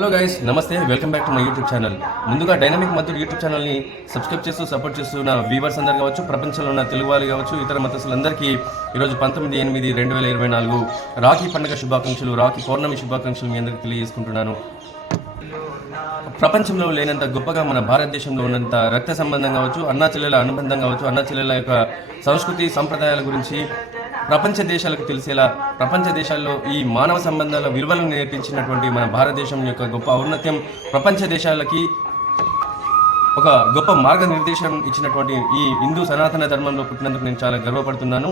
Hello guys namaste welcome back to my YouTube channel. ముందుగా dynamic మధ్య YouTube ఛానల్ని subscribe చేస్తూ సపోర్ట్ చేస్తున్న వ్యూవర్స్ అందరు కావచ్చు ప్రపంచంలో ఉన్న తెలుగు వాళ్ళు కావచ్చు ఇతర మతస్థులందరికీ ఈరోజు పంతొమ్మిది ఎనిమిది రెండు వేల ఇరవై నాలుగు రాఖీ పండుగ శుభాకాంక్షలు రాఖీ పౌర్ణమి శుభాకాంక్షలు మీ అందరికీ తెలియజేసుకుంటున్నాను. ప్రపంచంలో లేనంత గొప్పగా మన భారతదేశంలో ఉన్నంత రక్త సంబంధం కావచ్చు అన్నా చెల్లెల అనుబంధం కావచ్చు అన్నా చెల్లెల యొక్క సంస్కృతి సంప్రదాయాల గురించి ప్రపంచ దేశాలకు తెలిసేలా ప్రపంచ దేశాల్లో ఈ మానవ సంబంధాల విలువలను నేర్పించినటువంటి మన భారతదేశం యొక్క గొప్ప ఔన్నత్యం ప్రపంచ దేశాలకి ఒక గొప్ప మార్గనిర్దేశం ఇచ్చినటువంటి ఈ హిందూ సనాతన ధర్మంలో పుట్టినందుకు నేను చాలా గర్వపడుతున్నాను.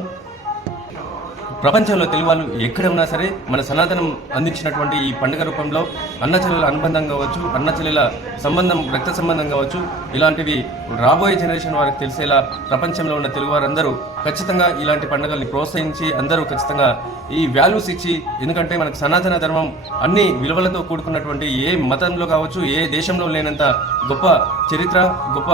ప్రపంచంలో తెలుగు వాళ్ళు ఎక్కడ ఉన్నా సరే మన సనాతనం అందించినటువంటి ఈ పండుగ రూపంలో అన్నచెల్లెల అనుబంధం కావచ్చు అన్నచెల్లెల సంబంధం రక్త సంబంధం కావచ్చు ఇలాంటివి రాబోయే జనరేషన్ వారికి తెలిసేలా ప్రపంచంలో ఉన్న తెలుగు వారందరూ ఖచ్చితంగా ఇలాంటి పండుగల్ని ప్రోత్సహించి అందరూ ఖచ్చితంగా ఈ వాల్యూస్ ఇచ్చి ఎందుకంటే మనకు సనాతన ధర్మం అన్ని విలువలతో కూడుకున్నటువంటి ఏ మతంలో కావచ్చు ఏ దేశంలో లేనంత గొప్ప చరిత్ర గొప్ప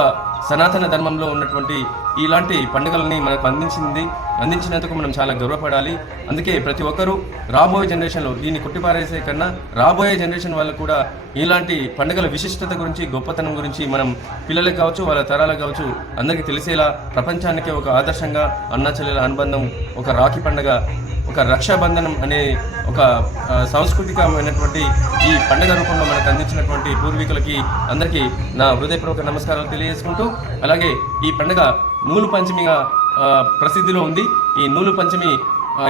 సనాతన ధర్మంలో ఉన్నటువంటి ఇలాంటి పండుగలని మనకు అందించింది అందించినందుకు మనం చాలా గర్వపడాలి. అందుకే ప్రతి ఒక్కరూ రాబోయే జనరేషన్లో దీన్ని కొట్టిపారేసే కన్నా రాబోయే జనరేషన్ వాళ్ళు కూడా ఇలాంటి పండుగల విశిష్టత గురించి గొప్పతనం గురించి మనం పిల్లలకు కావచ్చు వాళ్ళ తరాలకు కావచ్చు అందరికీ తెలిసేలా ప్రపంచానికి ఒక ఆదర్శంగా అన్నా చెల్లెల అనుబంధం ఒక రాఖీ పండుగ ఒక రక్షాబంధనం అనే ఒక సాంస్కృతికమైనటువంటి ఈ పండుగ రూపంలో మనకు అందించినటువంటి పూర్వీకులకి అందరికీ నా హృదయపూర్వక నమస్కారాలు తెలియజేసుకుంటూ అలాగే ఈ పండుగ నూలు పంచమిగా ప్రసిద్ధిలో ఉంది. ఈ నూలు పంచమి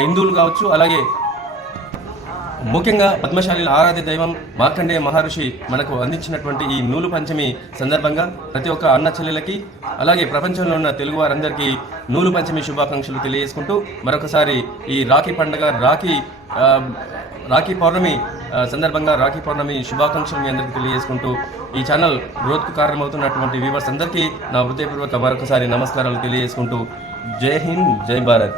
హిందువులు కావచ్చు అలాగే ముఖ్యంగా పద్మశాలిల ఆరాధ్య దైవం మార్కండేయ మహర్షి మనకు అందించినటువంటి ఈ నూలు పంచమి సందర్భంగా ప్రతి ఒక్క అన్న చెల్లెలకి అలాగే ప్రపంచంలో ఉన్న తెలుగు వారందరికీ నూలు పంచమి శుభాకాంక్షలు తెలియజేసుకుంటూ మరొకసారి ఈ రాఖీ పండుగ రాఖీ రాఖీ పౌర్ణమి సందర్భంగా రాఖీ పౌర్ణమి శుభాకాంక్షలు మీ అందరికీ తెలియజేసుకుంటూ ఈ ఛానల్ గ్రోత్కు కారణమవుతున్నటువంటి వ్యూవర్స్ అందరికీ నా హృదయపూర్వక మరొకసారి నమస్కారాలు తెలియజేసుకుంటూ ಜೈ ಹಿಂದ್ ಜೈ ಭಾರತ್